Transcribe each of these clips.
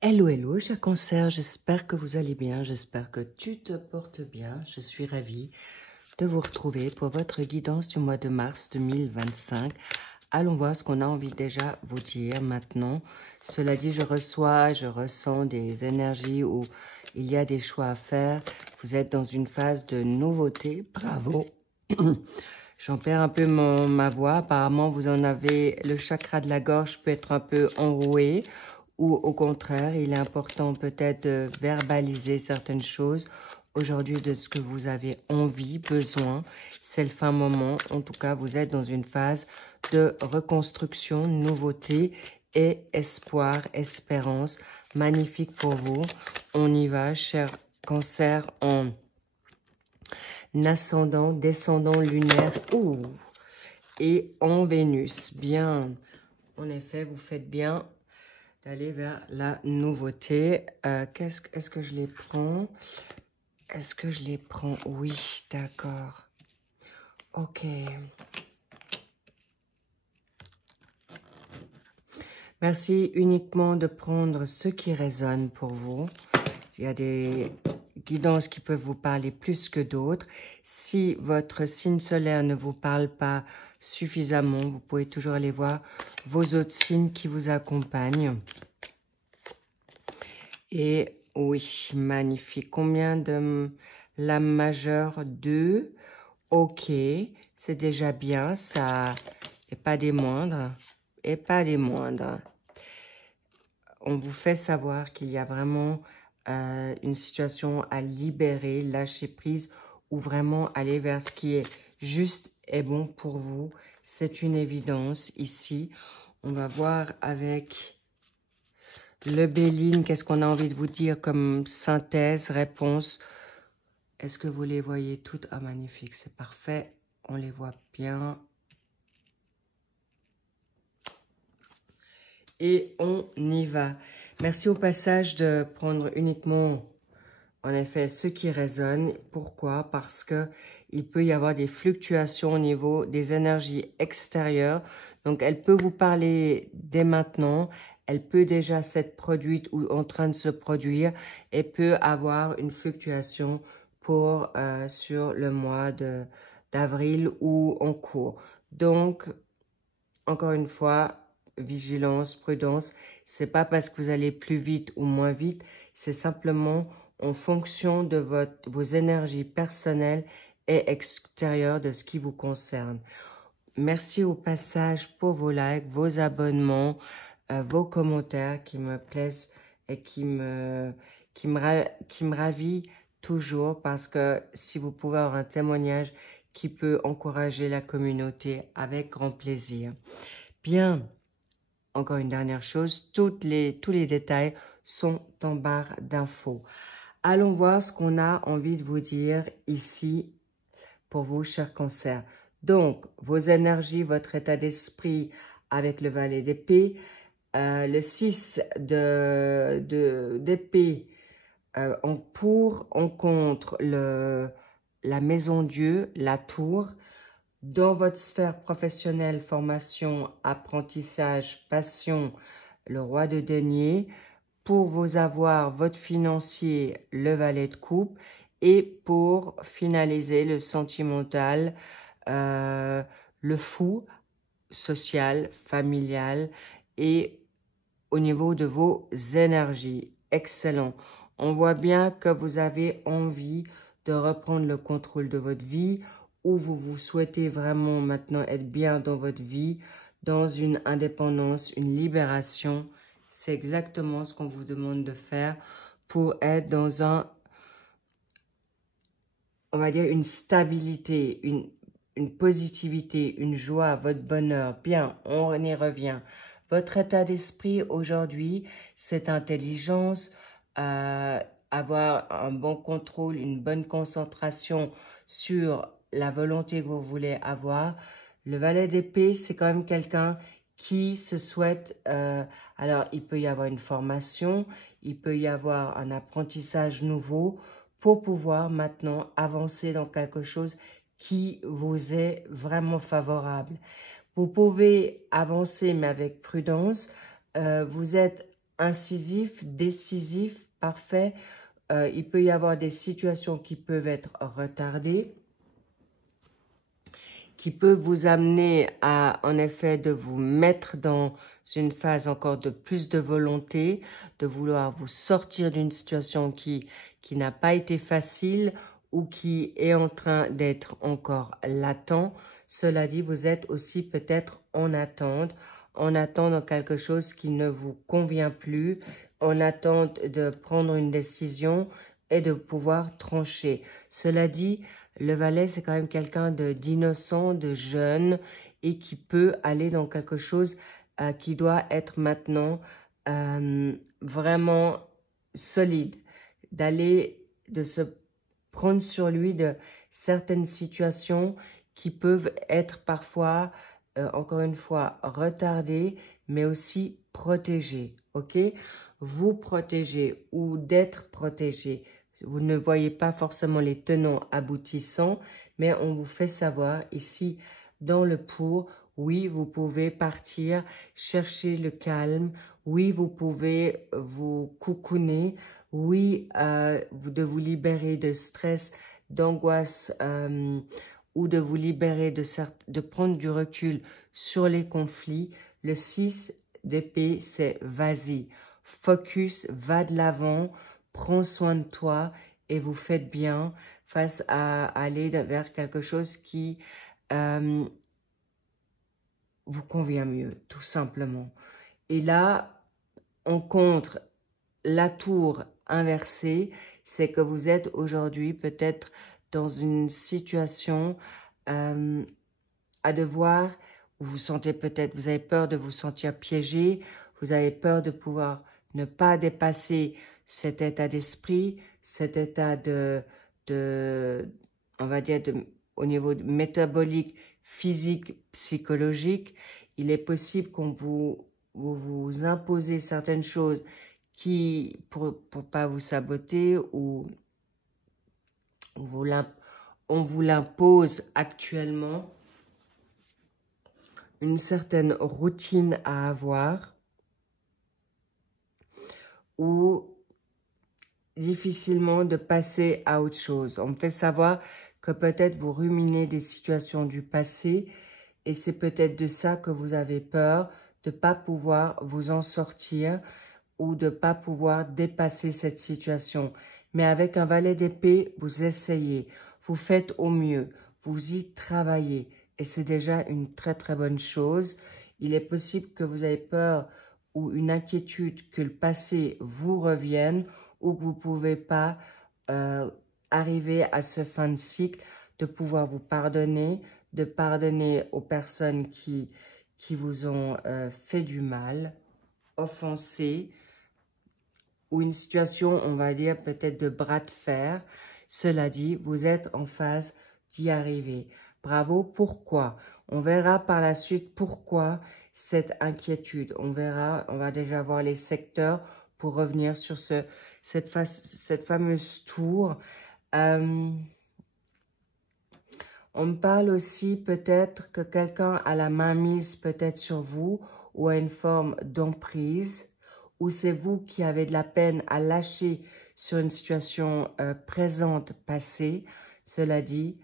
Hello, hello, cher Cancer, j'espère que vous allez bien, j'espère que tu te portes bien. Je suis ravie de vous retrouver pour votre guidance du mois de mars 2025. Allons voir ce qu'on a envie déjà vous dire maintenant. Cela dit, je ressens des énergies où il y a des choix à faire. Vous êtes dans une phase de nouveauté, bravo. J'en perds un peu ma voix, apparemment vous en avez, le chakra de la gorge peut être un peu enroué. Ou au contraire, il est important peut-être de verbaliser certaines choses aujourd'hui de ce que vous avez envie, besoin. C'est le fin moment. En tout cas, vous êtes dans une phase de reconstruction, nouveauté et espoir, espérance. Magnifique pour vous. On y va, cher Cancer, en ascendant, descendant lunaire et en Vénus. Bien, en effet, vous faites bien d'aller vers la nouveauté. Est-ce que je les prends? Est-ce que je les prends? Oui, d'accord. Ok. Merci uniquement de prendre ce qui résonne pour vous. Il y a des guidances qui peuvent vous parler plus que d'autres. Si votre signe solaire ne vous parle pas suffisamment, vous pouvez toujours aller voir vos autres signes qui vous accompagnent. Et oui, magnifique. Combien de la majeure? 2. Ok, c'est déjà bien, ça. Et pas des moindres. Et pas des moindres. On vous fait savoir qu'il y a vraiment une situation à libérer, lâcher prise ou vraiment aller vers ce qui est juste et bon pour vous. C'est une évidence ici. On va voir avec le Béline, qu'est-ce qu'on a envie de vous dire comme synthèse, réponse. Est-ce que vous les voyez toutes? Ah, magnifique, c'est parfait. On les voit bien. Et on y va. Merci au passage de prendre uniquement, en effet, ce qui résonne. Pourquoi? Parce que il peut y avoir des fluctuations au niveau des énergies extérieures. Donc, elle peut vous parler dès maintenant. Elle peut déjà s'être produite ou en train de se produire et peut avoir une fluctuation pour sur le mois d'avril ou en cours. Donc, encore une fois, vigilance, prudence. C'est pas parce que vous allez plus vite ou moins vite, c'est simplement en fonction de vos énergies personnelles et extérieures de ce qui vous concerne. Merci au passage pour vos likes, vos abonnements, vos commentaires qui me plaisent et qui me ravit toujours parce que si vous pouvez avoir un témoignage qui peut encourager la communauté avec grand plaisir. Bien, encore une dernière chose, tous les détails sont en barre d'infos. Allons voir ce qu'on a envie de vous dire ici pour vous, chers cancers. Donc, vos énergies, votre état d'esprit avec le valet d'épée, le 6 d'épée en contre la maison Dieu, la tour. Dans votre sphère professionnelle, formation, apprentissage, passion, le roi de denier. Pour vos avoirs, votre financier, le valet de coupe. Et pour finaliser, le sentimental, le fou, social, familial et au niveau de vos énergies. Excellent. On voit bien que vous avez envie de reprendre le contrôle de votre vie ou vous souhaitez vraiment maintenant être bien dans votre vie, dans une indépendance, une libération. C'est exactement ce qu'on vous demande de faire pour être dans on va dire, une stabilité, une positivité, une joie, votre bonheur. Bien, on y revient. Votre état d'esprit aujourd'hui, cette intelligence, avoir un bon contrôle, une bonne concentration sur la volonté que vous voulez avoir. Le valet d'épée, c'est quand même quelqu'un qui se souhaite, alors il peut y avoir une formation, il peut y avoir un apprentissage nouveau pour pouvoir maintenant avancer dans quelque chose qui vous est vraiment favorable. Vous pouvez avancer mais avec prudence, vous êtes incisif, décisif, parfait. Il peut y avoir des situations qui peuvent être retardées, qui peuvent vous amener à, en effet, de vous mettre dans une phase encore de plus de volonté, de vouloir vous sortir d'une situation qui n'a pas été facile ou qui est en train d'être encore latent. Cela dit, vous êtes aussi peut-être en attente dans quelque chose qui ne vous convient plus, en attente de prendre une décision et de pouvoir trancher. Cela dit, le valet, c'est quand même quelqu'un d'innocent, de jeune et qui peut aller dans quelque chose qui doit être maintenant vraiment solide, de se prendre sur lui de certaines situations qui peuvent être parfois, encore une fois, retardées, mais aussi protégées, ok? Vous protéger ou d'être protégé. Vous ne voyez pas forcément les tenants aboutissants, mais on vous fait savoir ici dans le pour, oui, vous pouvez partir, chercher le calme, oui, vous pouvez vous cocooner, oui, de vous libérer de stress, d'angoisse ou de vous libérer de prendre du recul sur les conflits. Le 6 d'épée, c'est vas-y, focus, va de l'avant, prends soin de toi et vous faites bien face à aller vers quelque chose qui vous convient mieux, tout simplement. Et là, on contre la tour inversée, c'est que vous êtes aujourd'hui peut-être dans une situation à devoir, où vous sentez peut-être, vous avez peur de vous sentir piégé, vous avez peur de pouvoir ne pas dépasser cet état d'esprit, cet état on va dire, au niveau métabolique, physique, psychologique. Il est possible qu'on vous imposez certaines choses qui, pour pas vous saboter, ou on vous l'impose actuellement, une certaine routine à avoir, ou difficilement de passer à autre chose. On me fait savoir que peut-être vous ruminez des situations du passé et c'est peut-être de ça que vous avez peur, de ne pas pouvoir vous en sortir ou de ne pas pouvoir dépasser cette situation. Mais avec un valet d'épée, vous essayez, vous faites au mieux, vous y travaillez et c'est déjà une très très bonne chose. Il est possible que vous ayez peur ou une inquiétude que le passé vous revienne ou que vous ne pouvez pas arriver à ce fin de cycle, de pouvoir vous pardonner, de pardonner aux personnes qui vous ont fait du mal, offensé, ou une situation, on va dire, peut-être de bras de fer. Cela dit, vous êtes en phase d'y arriver. Bravo, pourquoi? On verra par la suite pourquoi cette inquiétude. On verra, on va déjà voir les secteurs pour revenir sur cette fameuse tour. On me parle aussi peut-être que quelqu'un a la main mise peut-être sur vous ou a une forme d'emprise, ou c'est vous qui avez de la peine à lâcher sur une situation présente, passée. Cela dit,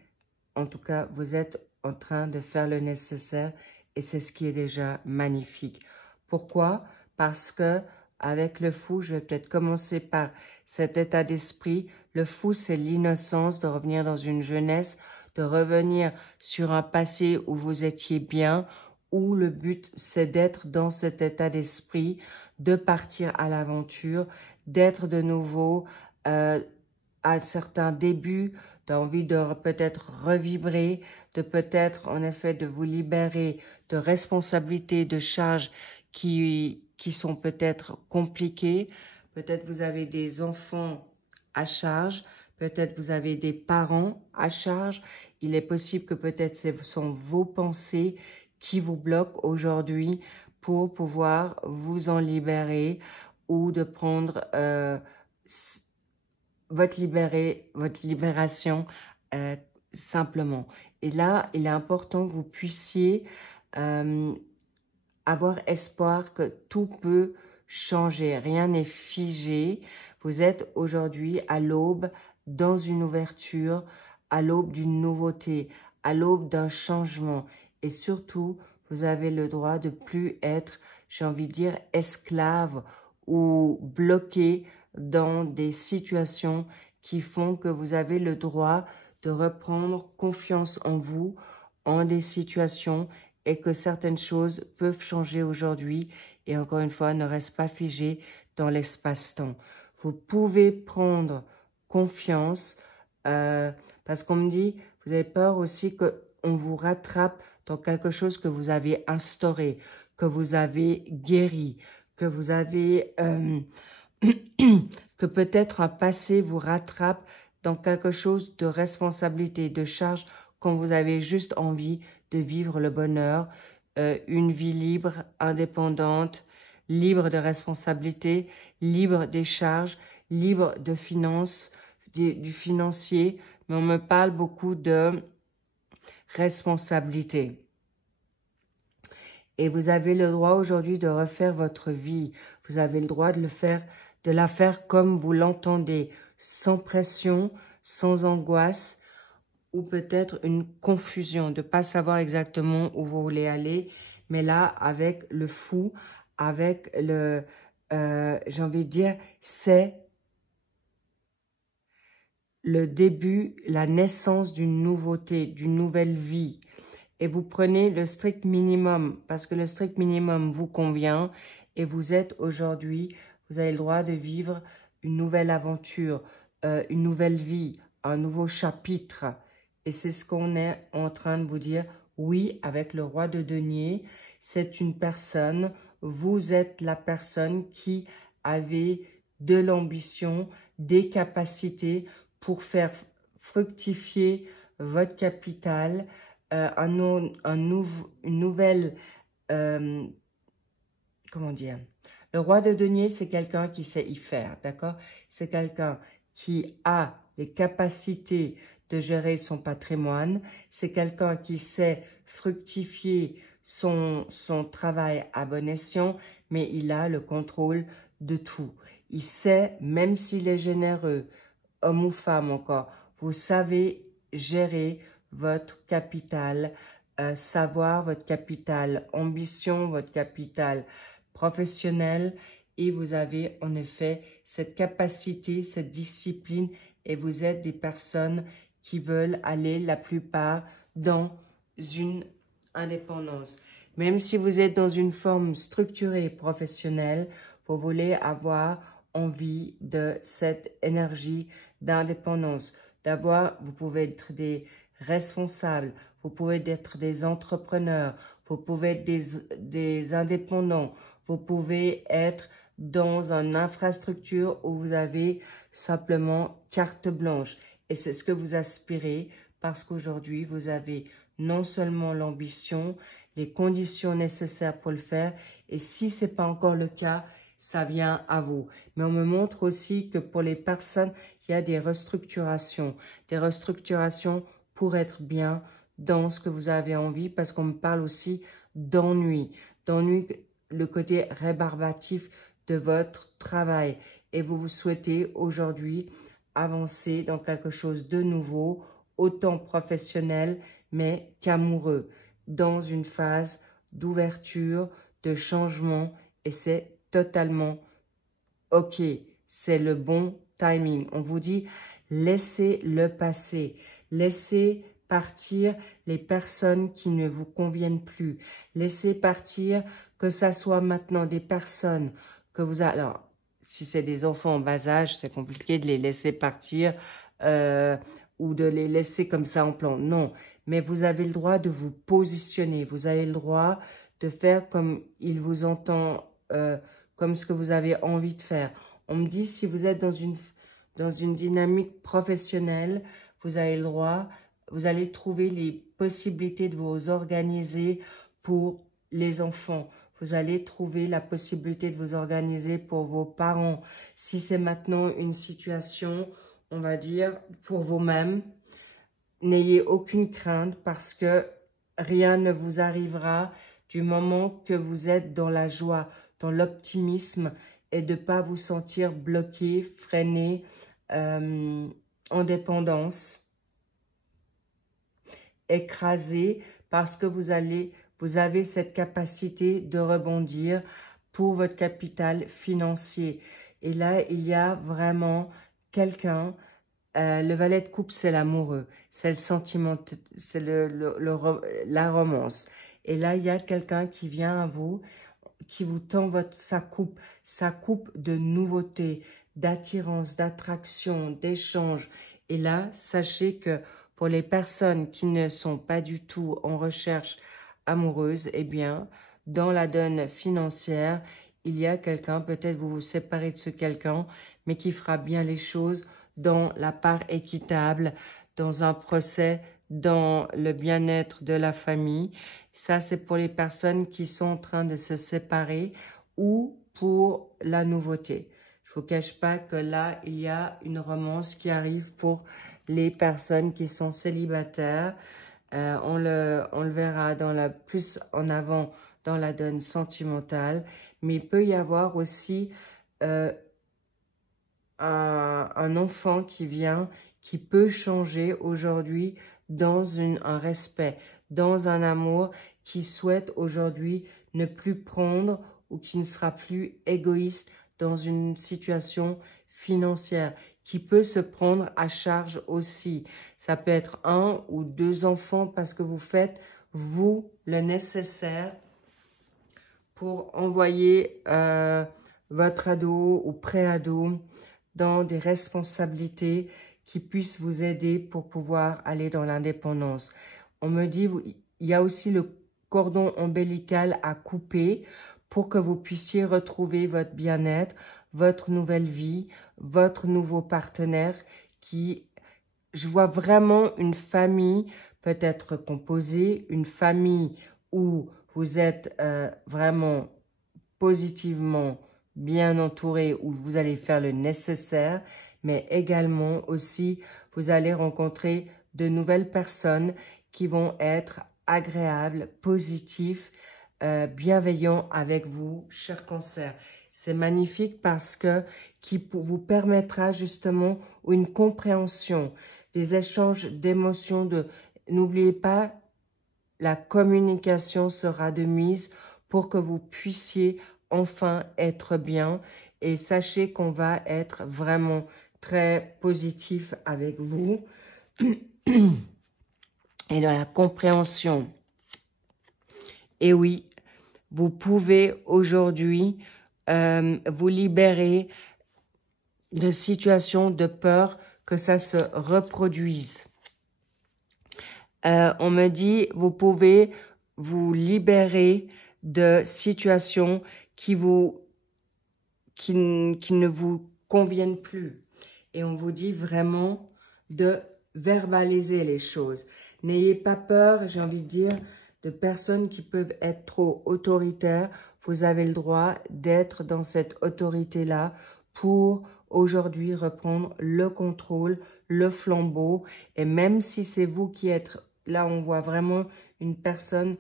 en tout cas, vous êtes en train de faire le nécessaire et c'est ce qui est déjà magnifique. Pourquoi? Parce que avec le fou, je vais peut-être commencer par cet état d'esprit. Le fou, c'est l'innocence de revenir dans une jeunesse, de revenir sur un passé où vous étiez bien, où le but, c'est d'être dans cet état d'esprit, de partir à l'aventure, d'être de nouveau à certains débuts, d'envie de peut-être revibrer, de peut-être en effet de vous libérer de responsabilités, de charges qui sont peut-être compliquées. Peut-être vous avez des enfants à charge, peut-être vous avez des parents à charge. Il est possible que peut-être ce sont vos pensées qui vous bloquent aujourd'hui pour pouvoir vous en libérer ou de prendre votre libération simplement. Et là, il est important que vous puissiez avoir espoir que tout peut changer, rien n'est figé. Vous êtes aujourd'hui à l'aube dans une ouverture, à l'aube d'une nouveauté, à l'aube d'un changement. Et surtout, vous avez le droit de plus être, j'ai envie de dire, esclave ou bloqué dans des situations qui font que vous avez le droit de reprendre confiance en vous, en des situations, et que certaines choses peuvent changer aujourd'hui et encore une fois, ne restent pas figées dans l'espace-temps. Vous pouvez prendre confiance parce qu'on me dit, vous avez peur aussi qu'on vous rattrape dans quelque chose que vous avez instauré, que vous avez guéri, que vous avez... que peut-être un passé vous rattrape dans quelque chose de responsabilité, de charge, quand vous avez juste envie de vivre le bonheur, une vie libre, indépendante, libre de responsabilité, libre des charges, libre de finances, du financier, mais on me parle beaucoup de responsabilité. Et vous avez le droit aujourd'hui de refaire votre vie. Vous avez le droit de le faire, de la faire comme vous l'entendez, sans pression, sans angoisse, ou peut-être une confusion, de ne pas savoir exactement où vous voulez aller, mais là, avec le fou, avec le, j'ai envie de dire, c'est le début, la naissance d'une nouveauté, d'une nouvelle vie. Et vous prenez le strict minimum, parce que le strict minimum vous convient, et vous êtes aujourd'hui, vous avez le droit de vivre une nouvelle aventure, une nouvelle vie, un nouveau chapitre. Et c'est ce qu'on est en train de vous dire. Oui, avec le roi de denier, c'est une personne, vous êtes la personne qui avait de l'ambition, des capacités pour faire fructifier votre capital, une nouvelle, comment dire, le roi de denier, c'est quelqu'un qui sait y faire, d'accord? C'est quelqu'un qui a les capacités de gérer son patrimoine, c'est quelqu'un qui sait fructifier son travail à bon escient, mais il a le contrôle de tout. Il sait, même s'il est généreux, homme ou femme encore, vous savez gérer votre capital, savoir votre capital ambition, votre capital professionnel, et vous avez en effet cette capacité, cette discipline, et vous êtes des personnes qui veulent aller la plupart dans une indépendance. Même si vous êtes dans une forme structurée professionnelle, vous voulez avoir envie de cette énergie d'indépendance. D'abord, vous pouvez être des responsables, vous pouvez être des entrepreneurs, vous pouvez être des indépendants, vous pouvez être dans une infrastructure où vous avez simplement carte blanche. Et c'est ce que vous aspirez parce qu'aujourd'hui, vous avez non seulement l'ambition, les conditions nécessaires pour le faire. Et si ce n'est pas encore le cas, ça vient à vous. Mais on me montre aussi que pour les personnes, il y a des restructurations pour être bien dans ce que vous avez envie, parce qu'on me parle aussi d'ennui. D'ennui, le côté rébarbatif de votre travail. Et vous souhaitez aujourd'hui avancer dans quelque chose de nouveau, autant professionnel, mais qu'amoureux, dans une phase d'ouverture, de changement, et c'est totalement OK. C'est le bon timing. On vous dit, laissez le passer. Laissez partir les personnes qui ne vous conviennent plus. Laissez partir, que ça soit maintenant des personnes que vous avez... Alors, si c'est des enfants en bas âge, c'est compliqué de les laisser partir ou de les laisser comme ça en plan. Non, mais vous avez le droit de vous positionner. Vous avez le droit de faire comme il vous entend, comme ce que vous avez envie de faire. On me dit, si vous êtes dans une dynamique professionnelle, vous avez le droit, vous allez trouver les possibilités de vous organiser pour les enfants. Vous allez trouver la possibilité de vous organiser pour vos parents. Si c'est maintenant une situation, on va dire, pour vous-même, n'ayez aucune crainte parce que rien ne vous arrivera du moment que vous êtes dans la joie, dans l'optimisme et de ne pas vous sentir bloqué, freiné, en dépendance, écrasé, parce que vous avez cette capacité de rebondir pour votre capital financier. Et là, il y a vraiment quelqu'un, le valet de coupe, c'est l'amoureux, c'est le sentiment, c'est la romance. Et là, il y a quelqu'un qui vient à vous, qui vous tend sa coupe de nouveautés, d'attirance, d'attraction, d'échange. Et là, sachez que pour les personnes qui ne sont pas du tout en recherche amoureuse, eh bien, dans la donne financière, il y a quelqu'un, peut-être vous vous séparez de ce quelqu'un, mais qui fera bien les choses dans la part équitable, dans un procès, dans le bien-être de la famille. Ça, c'est pour les personnes qui sont en train de se séparer ou pour la nouveauté. Je ne vous cache pas que là, il y a une romance qui arrive pour les personnes qui sont célibataires. On le verra plus en avant dans la donne sentimentale. Mais il peut y avoir aussi un enfant qui vient, qui peut changer aujourd'hui dans un respect, dans un amour, qui souhaite aujourd'hui ne plus prendre ou qui ne sera plus égoïste dans une situation financière, qui peut se prendre à charge aussi. Ça peut être 1 ou 2 enfants parce que vous faites, vous, le nécessaire pour envoyer votre ado ou pré-ado dans des responsabilités qui puissent vous aider pour pouvoir aller dans l'indépendance. On me dit, il y a aussi le cordon ombilical à couper pour que vous puissiez retrouver votre bien-être, votre nouvelle vie, votre nouveau partenaire je vois vraiment une famille peut-être composée, une famille où vous êtes vraiment positivement bien entouré, où vous allez faire le nécessaire, mais également aussi, vous allez rencontrer de nouvelles personnes qui vont être agréables, positifs, bienveillants avec vous, cher Cancer. C'est magnifique parce que qui vous permettra justement une compréhension, des échanges d'émotions. N'oubliez pas, la communication sera de mise pour que vous puissiez enfin être bien. Et sachez qu'on va être vraiment très positif avec vous. Et dans la compréhension. Et oui, vous pouvez aujourd'hui vous libérer de situations de peur que ça se reproduise. On me dit, vous pouvez vous libérer de situations qui ne vous conviennent plus. Et on vous dit vraiment de verbaliser les choses. N'ayez pas peur, j'ai envie de dire, de personnes qui peuvent être trop autoritaires. Vous avez le droit d'être dans cette autorité-là pour aujourd'hui reprendre le contrôle, le flambeau. Et même si c'est vous qui êtes là, on voit vraiment une personne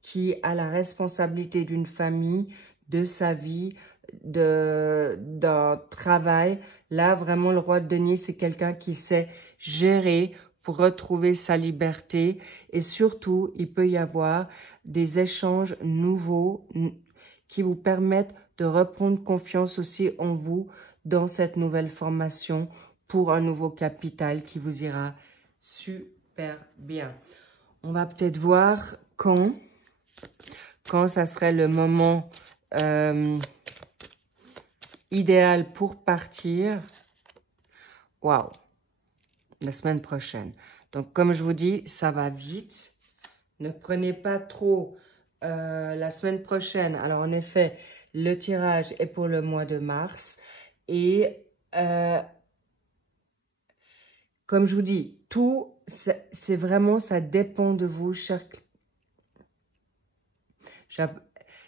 qui a la responsabilité d'une famille, de sa vie, d'un travail. Là, vraiment, le roi de denier, c'est quelqu'un qui sait gérer pour retrouver sa liberté. Et surtout, il peut y avoir des échanges nouveaux qui vous permettent de reprendre confiance aussi en vous dans cette nouvelle formation pour un nouveau capital qui vous ira super bien. On va peut-être voir quand ça serait le moment idéal pour partir. Waouh! La semaine prochaine. Donc, comme je vous dis, ça va vite. Ne prenez pas trop la semaine prochaine. Alors, en effet, le tirage est pour le mois de mars. Et comme je vous dis, tout, c'est vraiment, ça dépend de vous, cher.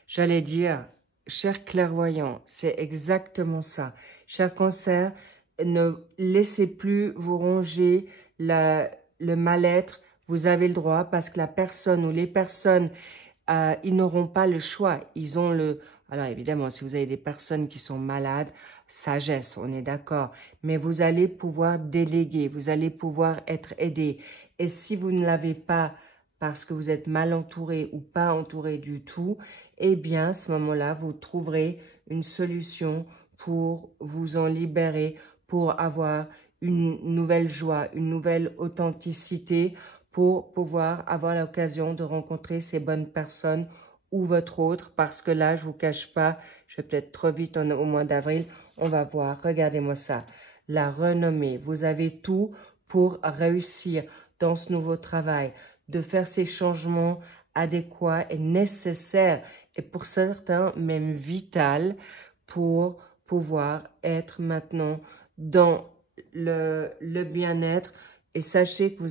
J'allais dire, cher clairvoyant, c'est exactement ça. Cher Cancer, ne laissez plus vous ronger le mal-être. Vous avez le droit parce que la personne ou les personnes, ils n'auront pas le choix. Ils ont Alors évidemment, si vous avez des personnes qui sont malades, sagesse, on est d'accord. Mais vous allez pouvoir déléguer, vous allez pouvoir être aidé. Et si vous ne l'avez pas parce que vous êtes mal entouré ou pas entouré du tout, eh bien, à ce moment-là, vous trouverez une solution pour vous en libérer, pour avoir une nouvelle joie, une nouvelle authenticité, pour pouvoir avoir l'occasion de rencontrer ces bonnes personnes ou votre autre, parce que là, je vous cache pas, je vais peut-être trop vite au mois d'avril, on va voir, regardez-moi ça, la renommée, vous avez tout pour réussir dans ce nouveau travail, de faire ces changements adéquats et nécessaires, et pour certains même vital, pour pouvoir être maintenant dans le bien-être. Et sachez que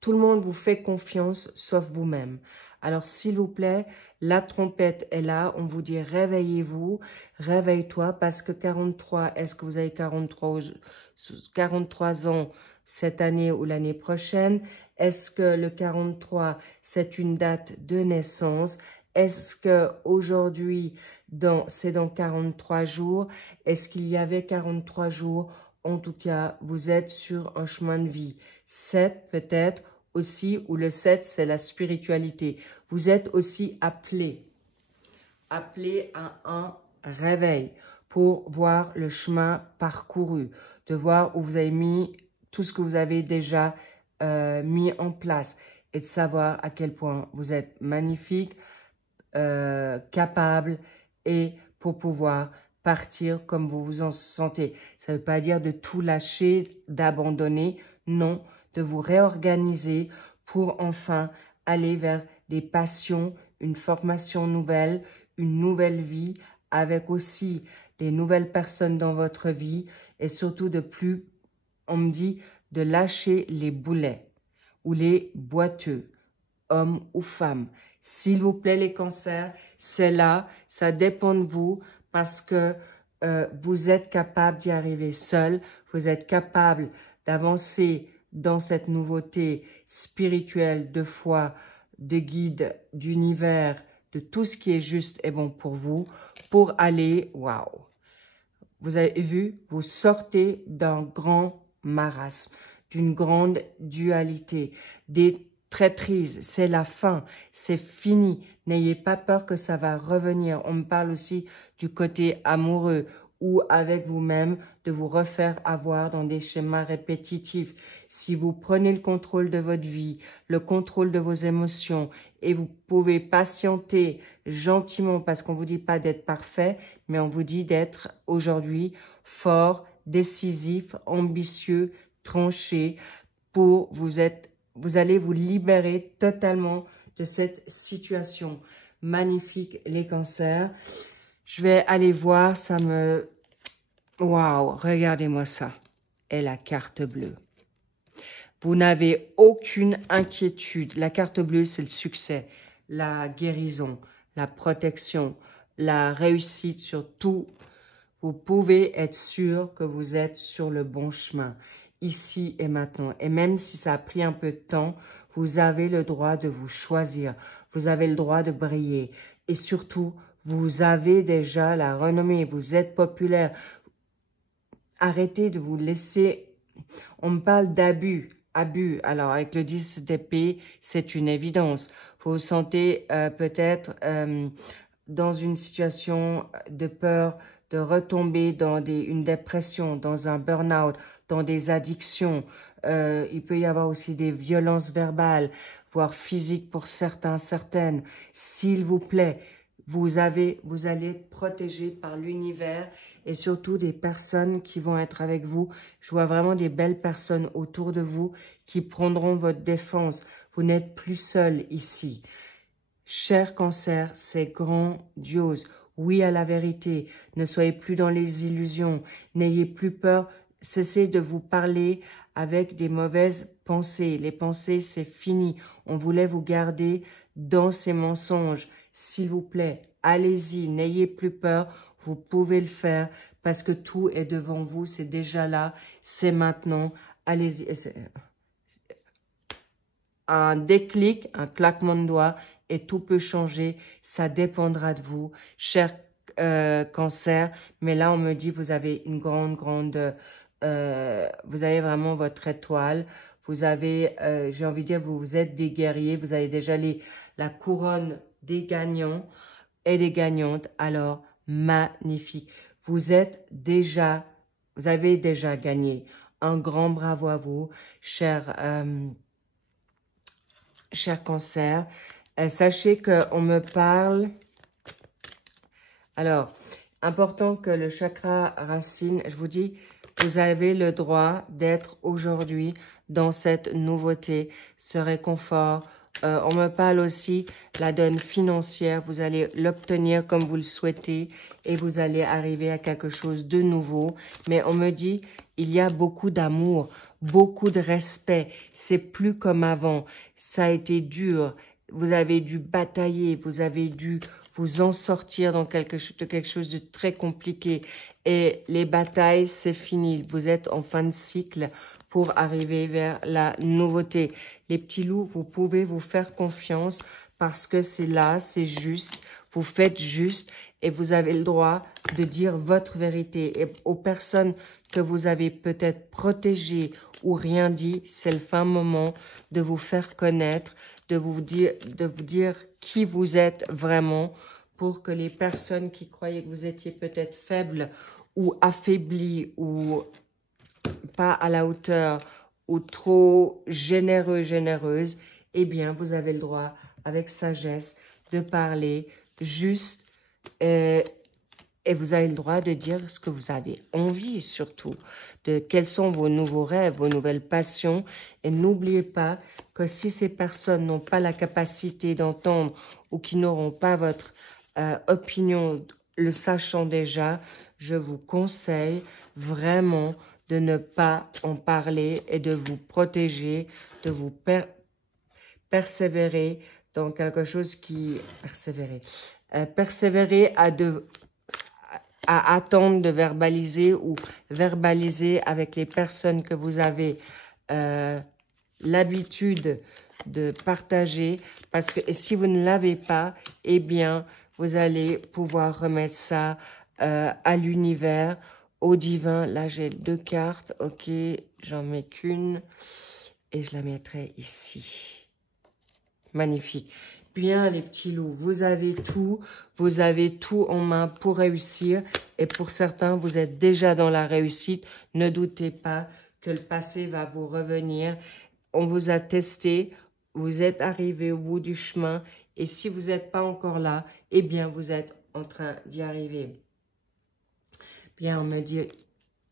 tout le monde vous fait confiance, sauf vous-même. Alors, s'il vous plaît, la trompette est là. On vous dit réveillez-vous, réveille-toi, parce que 43, est-ce que vous avez 43 ans cette année ou l'année prochaine? Est-ce que le 43, c'est une date de naissance? Est-ce que aujourd'hui, c'est dans 43 jours? Est-ce qu'il y avait 43 jours? En tout cas, vous êtes sur un chemin de vie. 7 peut-être aussi, ou le 7, c'est la spiritualité. Vous êtes aussi appelé à un réveil pour voir le chemin parcouru, de voir où vous avez mis tout ce que vous avez déjà mis en place et de savoir à quel point vous êtes magnifique, capable et pour pouvoir partir comme vous vous en sentez. Ça ne veut pas dire de tout lâcher, d'abandonner, non, de vous réorganiser pour enfin aller vers des passions, une formation nouvelle, une nouvelle vie, avec aussi des nouvelles personnes dans votre vie et surtout de plus, on me dit, de lâcher les boulets ou les boiteux, hommes ou femmes. S'il vous plaît, les cancers, c'est là, ça dépend de vous parce que vous êtes capable d'y arriver seul, vous êtes capable d'avancer dans cette nouveauté spirituelle, de foi, de guide, d'univers, de tout ce qui est juste et bon pour vous, pour aller, waouh, vous avez vu, vous sortez d'un grand marasme, d'une grande dualité, des traîtrises, c'est la fin, c'est fini. N'ayez pas peur que ça va revenir. On me parle aussi du côté amoureux ou avec vous-même de vous refaire avoir dans des schémas répétitifs. Si vous prenez le contrôle de votre vie, le contrôle de vos émotions et vous pouvez patienter gentiment parce qu'on ne vous dit pas d'être parfait, mais on vous dit d'être aujourd'hui fort, décisif, ambitieux, tranché pour vous allez vous libérer totalement de cette situation magnifique, les cancers. Je vais aller voir, ça me... Waouh, regardez-moi ça. Et la carte bleue. Vous n'avez aucune inquiétude. La carte bleue, c'est le succès, la guérison, la protection, la réussite sur tout. Vous pouvez être sûr que vous êtes sur le bon chemin, ici et maintenant. Et même si ça a pris un peu de temps, vous avez le droit de vous choisir. Vous avez le droit de briller. Et surtout, vous avez déjà la renommée. Vous êtes populaire. Arrêtez de vous laisser... On me parle d'abus. Abus. Alors, avec le 10 d'épée, c'est une évidence. Vous vous sentez peut-être dans une situation de peur, de retomber dans une dépression, dans un burn-out, dans des addictions. Il peut y avoir aussi des violences verbales, voire physiques pour certains, certaines. S'il vous plaît, vous allez être protégé par l'univers et surtout des personnes qui vont être avec vous. Je vois vraiment des belles personnes autour de vous qui prendront votre défense. Vous n'êtes plus seul ici. Cher cancer, c'est grandiose. Oui à la vérité. Ne soyez plus dans les illusions. N'ayez plus peur. Cessez de vous parler avec des mauvaises pensées. Les pensées, c'est fini. On voulait vous garder dans ces mensonges. S'il vous plaît, allez-y. N'ayez plus peur. Vous pouvez le faire parce que tout est devant vous. C'est déjà là. C'est maintenant. Allez-y. Un déclic, un claquement de doigts et tout peut changer. Ça dépendra de vous, cher Cancer. Mais là, on me dit, vous avez une grande, vous avez vraiment votre étoile. Vous avez, j'ai envie de dire, vous êtes des guerriers. Vous avez déjà la couronne des gagnants et des gagnantes. Alors, magnifique. Vous avez déjà gagné. Un grand bravo à vous, cher Cancer. Sachez qu'on me parle. Alors, important que le chakra racine, je vous dis, vous avez le droit d'être aujourd'hui dans cette nouveauté, ce réconfort. On me parle aussi la donne financière. Vous allez l'obtenir comme vous le souhaitez et vous allez arriver à quelque chose de nouveau. Mais on me dit, il y a beaucoup d'amour, beaucoup de respect. C'est plus comme avant. Ça a été dur. Vous avez dû batailler. Vous avez dû vous en sortir dans quelque chose de très compliqué. Et les batailles, c'est fini. Vous êtes en fin de cycle pour arriver vers la nouveauté. Les petits loups, vous pouvez vous faire confiance parce que c'est là, c'est juste. Vous faites juste et vous avez le droit de dire votre vérité. Et aux personnes que vous avez peut-être protégées ou rien dit, c'est le fin moment de vous faire connaître, de vous dire qui vous êtes vraiment, pour que les personnes qui croyaient que vous étiez peut-être faible ou affaibli ou pas à la hauteur ou trop généreux, généreuse, eh bien, vous avez le droit, avec sagesse, de parler juste et vous avez le droit de dire ce que vous avez envie, surtout, de quels sont vos nouveaux rêves, vos nouvelles passions. Et n'oubliez pas que si ces personnes n'ont pas la capacité d'entendre ou qui n'auront pas votre opinion, le sachant déjà, je vous conseille vraiment de ne pas en parler et de vous protéger, de vous persévérer dans quelque chose qui... Persévérer à attendre de verbaliser ou verbaliser avec les personnes que vous avez l'habitude de partager. Parce que si vous ne l'avez pas, eh bien, vous allez pouvoir remettre ça à l'univers, au divin. Là, j'ai 2 cartes. Ok, j'en mets qu'une. Et je la mettrai ici. Magnifique. Bien, les petits loups, vous avez tout en main pour réussir. Et pour certains, vous êtes déjà dans la réussite. Ne doutez pas que le passé va vous revenir. On vous a testé, vous êtes arrivé au bout du chemin. Et si vous n'êtes pas encore là, eh bien, vous êtes en train d'y arriver. Bien, on me dit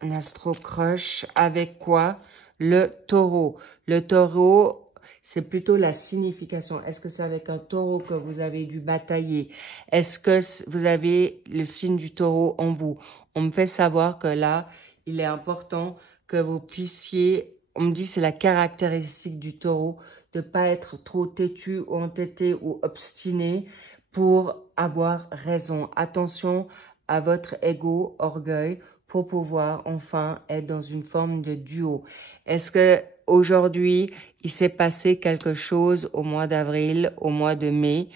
un astro crush avec quoi? Le taureau. Le taureau... c'est plutôt la signification. Est-ce que c'est avec un taureau que vous avez dû batailler? Est-ce que vous avez le signe du taureau en vous? On me fait savoir que là, il est important que vous puissiez... On me dit c'est la caractéristique du taureau de ne pas être trop têtu ou entêté ou obstiné pour avoir raison. Attention à votre ego, orgueil, pour pouvoir enfin être dans une forme de duo. Est-ce que aujourd'hui, il s'est passé quelque chose au mois d'avril, au mois de mai,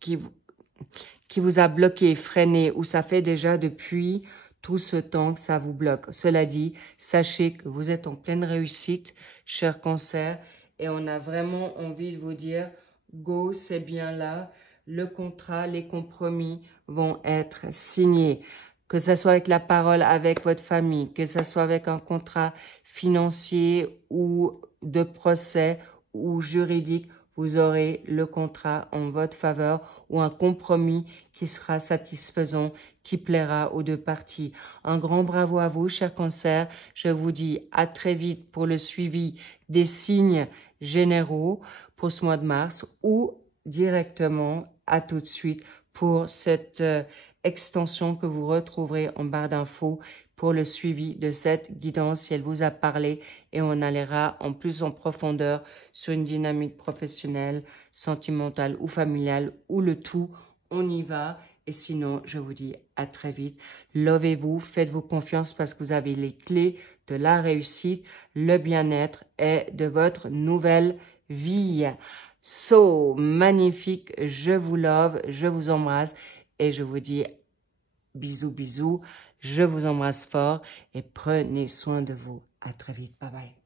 qui vous a bloqué, freiné, ou ça fait déjà depuis tout ce temps que ça vous bloque? Cela dit, sachez que vous êtes en pleine réussite, cher Cancer, et on a vraiment envie de vous dire, go, c'est bien là, le contrat, les compromis vont être signés. Que ce soit avec la parole, avec votre famille, que ce soit avec un contrat financier ou de procès ou juridique, vous aurez le contrat en votre faveur ou un compromis qui sera satisfaisant, qui plaira aux deux parties. Un grand bravo à vous, cher Cancer. Je vous dis à très vite pour le suivi des signes généraux pour ce mois de mars ou directement à tout de suite pour cette extension que vous retrouverez en barre d'infos pour le suivi de cette guidance si elle vous a parlé, et on allera en plus en profondeur sur une dynamique professionnelle, sentimentale ou familiale ou le tout. On y va. Et sinon, je vous dis à très vite. Lovez-vous, faites-vous confiance parce que vous avez les clés de la réussite, le bien-être et de votre nouvelle vie. so magnifique. Je vous love, je vous embrasse et je vous dis bisous, bisous. Je vous embrasse fort et prenez soin de vous. À très vite. Bye bye.